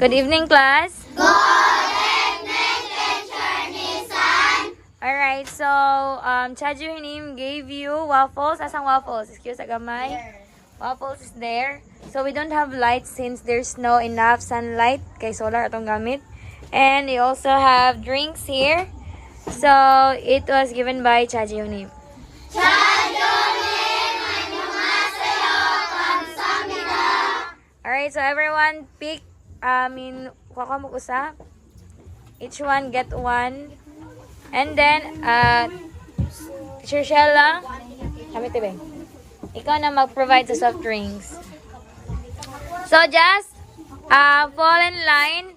Good evening, class. Good evening, Teacher Nisan. Alright, so, Chaju Hinim gave you waffles. Asang waffles? Excuse agamay. Waffles is there. So, we don't have lights since there's no enough sunlight. Kay solar atong gamit. And we also have drinks here. So, it was given by Chaju Hinim. Alright, so everyone pick, kuha mo usap. Each one get one. And then, Teacher Shella, kami tibe. Ikaw na mag-provide sa soft drinks. So, just fall in line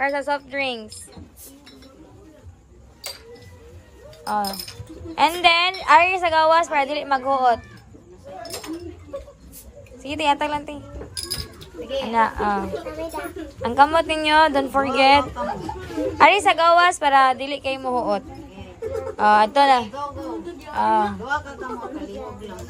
para sa soft drinks. Oh. And then, ari sa gawas para dili maghuot. Sige, tiyatag lang, ti. Ana, ang kamot ninyo, don't forget. Ari sa gawas para dili kayo muhuot. Ito na. Gawa ka kamot, kalihog lang.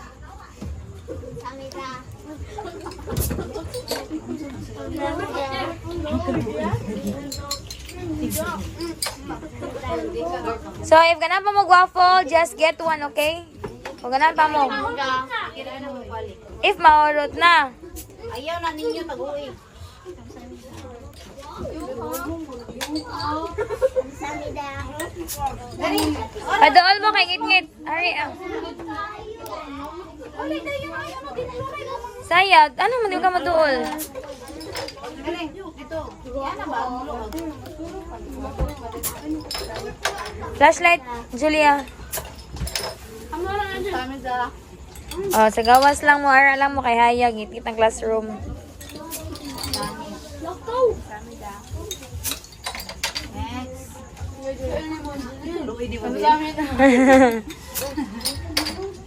So, if ganun pa mo waffle, just get one, okay? Kung ganun pa mo. If maurot na. Ayaw na ninyo tag-uwi. Padool mo kay ngit-ngit. Ari, Sayad, ano mo di ka maduol? Flashlight, Julia. Oh, sa gawas lang mo, ara lang mo kay hayag, ngit-ngit ang classroom.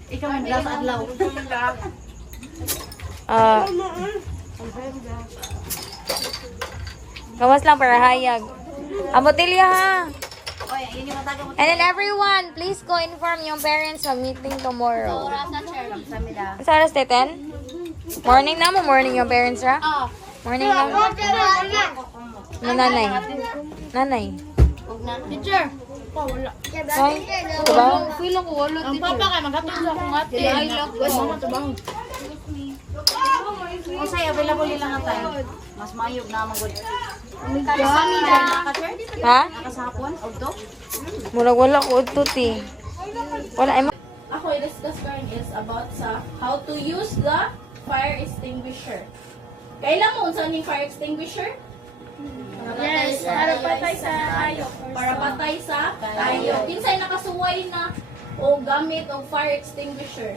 Ikaw ang glass adlaw. Gawas lang para hayag. Ang botilya ha. Oy, ayun yung mataga mo. And then everyone, please go inform yung parents sa meeting tomorrow. Sa oras 10? Morning na mo, morning yung parents ra? Morning na mo. No, nanay. Nanay. Teacher. Ay, diba? Ang papa kay maghatod sa akong ate. Ay, lock ko. O say available lang nga tayo. Mas mayog na magud. Ha? Nakasapon og Murag wala ko udto ti. Wala ay Ako i-discuss ko rin is about sa how to use the fire extinguisher. Kailan mo unsa ning fire extinguisher? Yes, para patay sa kayo. Para patay sa kayo. Kinsay nakasuway na o gamit og fire extinguisher?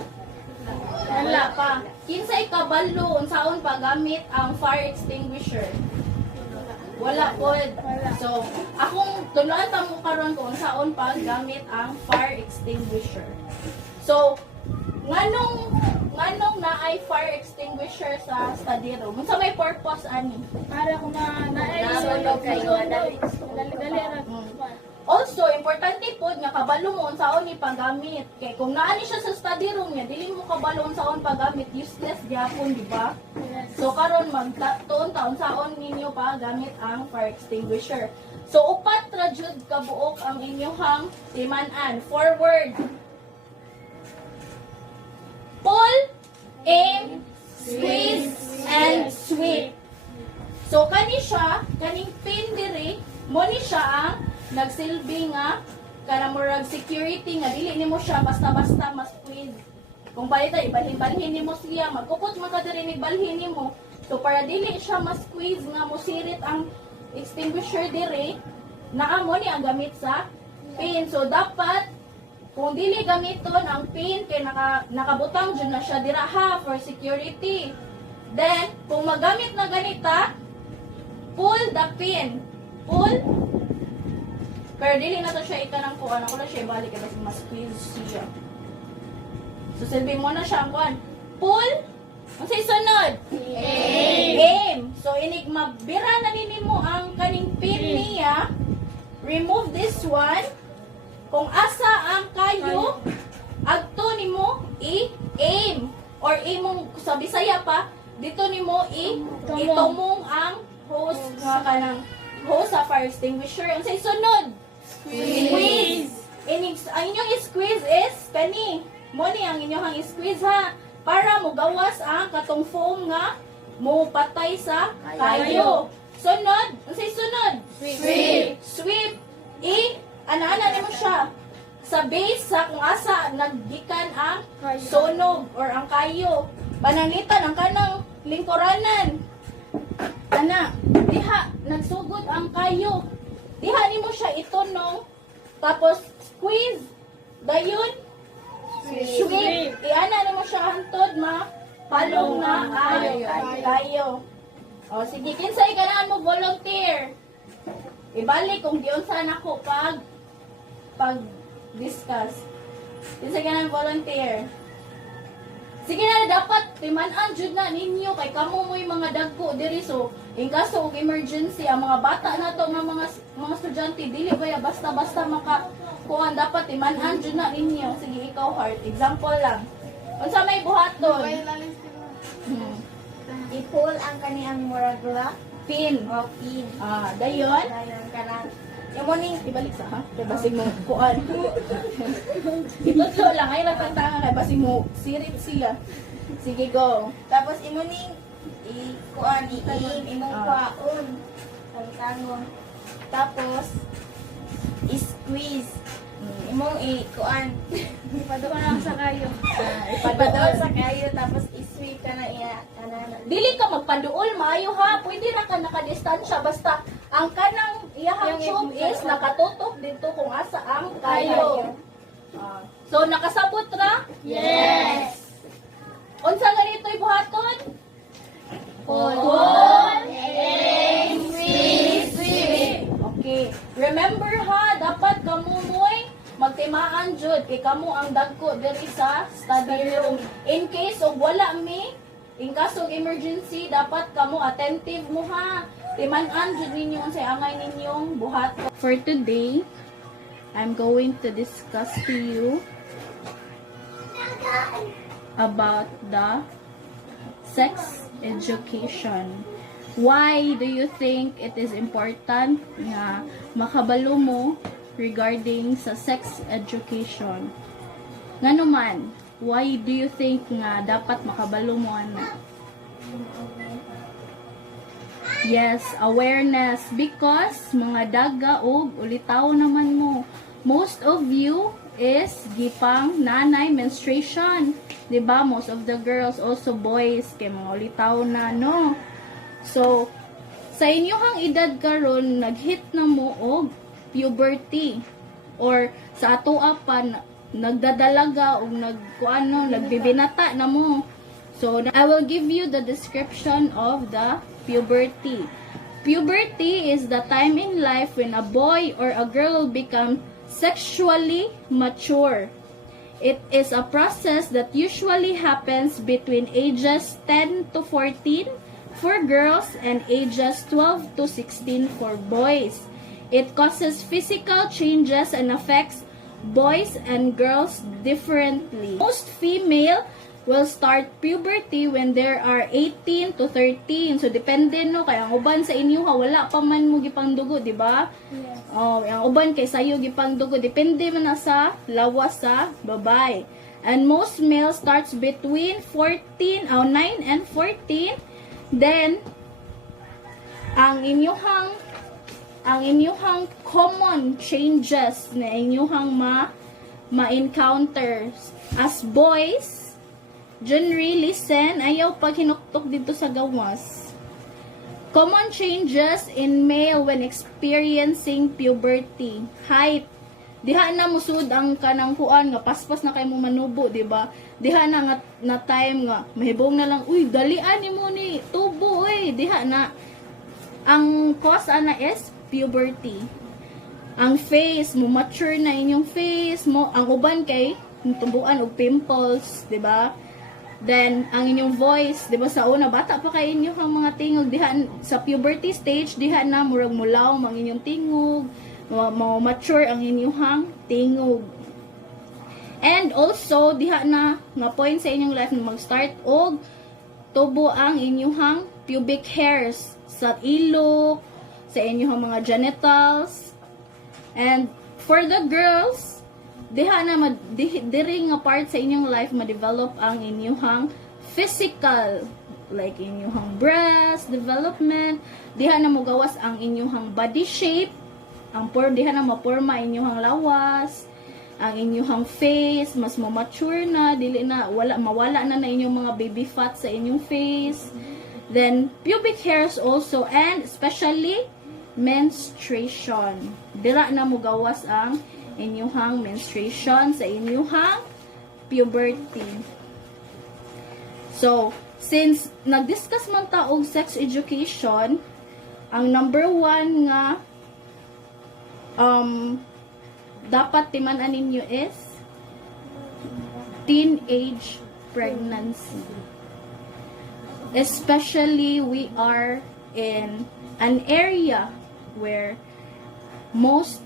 Wala pa. Kinsay kabalo unsaon pa gamit ang fire extinguisher? Wala po. So, akong tuluan pa mo karon kung unsaon pa gamit ang fire extinguisher. So, nganong na ay fire extinguisher sa study room? Unsa may purpose ani? Para kung na-isolog kayo dali. Also, importante po nga kabalo mo unsaon ni paggamit. Kay kung naani siya sa study room niya, dili mo kabalo unsaon paggamit, useless gyapon, di ba? So karon magtuon ta unsaon ninyo pa gamit ang fire extinguisher. So upat ra jud kabuok ang inyong timan-an. Forward. Pull, aim, squeeze, and sweep. So kani siya, kaning pin diri, mo ni siya ang nagsilbi nga kanang murag security nga dili nimo siya basta-basta ma-squeeze. Kung balita ibalhin nimo siya, magkupot man ka diri ni balhin nimo. So para dili siya ma-squeeze nga mosirit ang extinguisher diri, naa mo ni ang gamit sa pin. So dapat kung dili gamiton ang pin kay nakabutang jud na siya dira ha for security. Then kung magamit na ganita, pull the pin. Pull. Pero dili na to siya ikanang kuan. Ako na siya ibalik kasi ma-squeeze siya. So silbi mo na siya ang kuan. Pull. Ang say sunod? Aim. So inig mabira na nimo ang kaning pin niya. Remove this one. Kung asa ang kayo, agto nimo i-aim. Or imong sa Bisaya pa, dito nimo itumong ang hose nga kanang hose sa fire extinguisher. Ang say sunod. Squeeze. Ang inyong squeeze is kani. Mo ni ang inyong squeeze ha para mo gawas ang katong foam nga mo patay sa kayo. Sunod. Ang say sunod. Sweep. Ana-ana nimo siya sa base sa kung asa naggikan ang sunog or ang kayo. Panangitan ang kanang lingkuranan. Ana, diha nagsugod ang kayo. Diha nimo siya itunong tapos squeeze. Dayon sweep. Iana nimo siya hantod palong na kayo. O sige, kinsay ganahan mo volunteer. Ibalik kung diyon sana ko pag-discuss. Kinsay ganahan volunteer. Sige na, dapat timan-an jud na ninyo kay kamo mo'y mga dagko diri so in kaso og emergency ang mga bata na to nga mga estudyante dili ba basta-basta kuan dapat timan-an jud na ninyo. Sige ikaw Heart, example lang. Unsa may buhaton? I-pull ang kaniyang muragla. Pin. O pin. Dayon. Dayon kanang. Yung morning. Ibalik sa ha? Kaya basig mo kuan. Itutlo lang. Ay nagtantangan na. Basig mo sirit siya. Sige, go. Tapos imuning i-kuan, i-aim, imong kwaon. Ang tangon. Tapos, i-squeeze. Imong i-kuan. Ipadoon lang sa kayo. Ipadoon sa kayo, tapos i-sweep ka na iya. Dili ka magpanduol, maayo ha. Pwede na ka nakadistansya. Basta, ang kanang iyahang tube is nakatutok dito kung asa ang kayo. So, nakasabot ra? Yes! Unsa nga dito'y buhaton? Pull, aim, sweep. Okay. Remember ha, dapat kamo mo'y magtimaan jud kay kamo ang dagko diri sa study room. In case of wala in kaso of emergency, dapat kamo attentive mo ha. Timan-an jud ninyo unsay angay ninyong buhat. For today, I'm going to discuss to you about the sex education. Why do you think it is important nga makabalo mo regarding sa sex education? Ngano man, why do you think nga dapat makabalo mo ana? Yes, awareness because mga daga og ulitaw naman mo. Most of you is gipang nanay menstruation. 'Di ba? Most of the girls also boys kay mga ulitaw na no. So, sa inyong edad karon naghit na mo og puberty or sa atoa pa nagdadalaga o nagbibinata na mo. So, I will give you the description of the puberty. Puberty is the time in life when a boy or a girl become sexually mature. It is a process that usually happens between ages 10 to 14 for girls and ages 12 to 16 for boys. It causes physical changes and affects boys and girls differently. Most female will start puberty when there are 18 to 13. So depende no kay ang uban sa inyo ha wala pa man mo gipang dugo, di ba? Yes. Ang uban kay sayo gipang dugo depende man na sa lawas sa babay. And most males starts between 9 and 14. Then ang inyuhang common changes na inyuhang ma-encounter as boys. Junri, listen, ayaw pag hinuktok dito sa gawas. Common changes in male when experiencing puberty. Height. Diha na musud ang kanang kuan nga paspas na kay mo manubo, di ba? Diha na na time nga mahibong na lang, uy, dalian nimo ni tubo, uy, diha na. Ang cause ana is puberty. Ang face mo mature na inyong face mo, ang uban kay tubuan og pimples, di ba? Then, ang inyong voice, di ba sa una, bata pa kayo inyo ang mga tingog, diha, sa puberty stage, diha na, murag mulaw, ang inyong tingog, mature ang inyong tingog. And also, diha na, nga point sa inyong life na mag-start, og tubo ang inyong pubic hairs, sa ilok, sa inyong mga genitals. And for the girls, diri nga part sa inyong life ma-develop ang inyong physical, like inyong breast development. Diha na mo gawas ang inyong body shape, diha na maporma inyong lawas, ang inyong face mas mature na, dili na mawala na inyong mga baby fat sa inyong face. Then pubic hairs also, and especially menstruation. Dira na mo gawas ang inyong menstruation sa inyong puberty. So, since nag-discuss man ta og sex education, ang number 1 nga dapat timan-an ninyo is teenage pregnancy. Especially we are in an area where most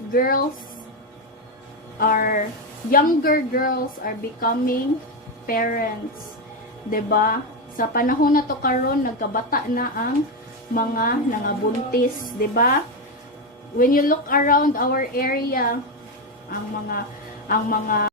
younger girls are becoming parents. 'Di ba? Sa panahon na to karon nagkabata na ang mga nangabuntis, 'di ba? When you look around our area, ang mga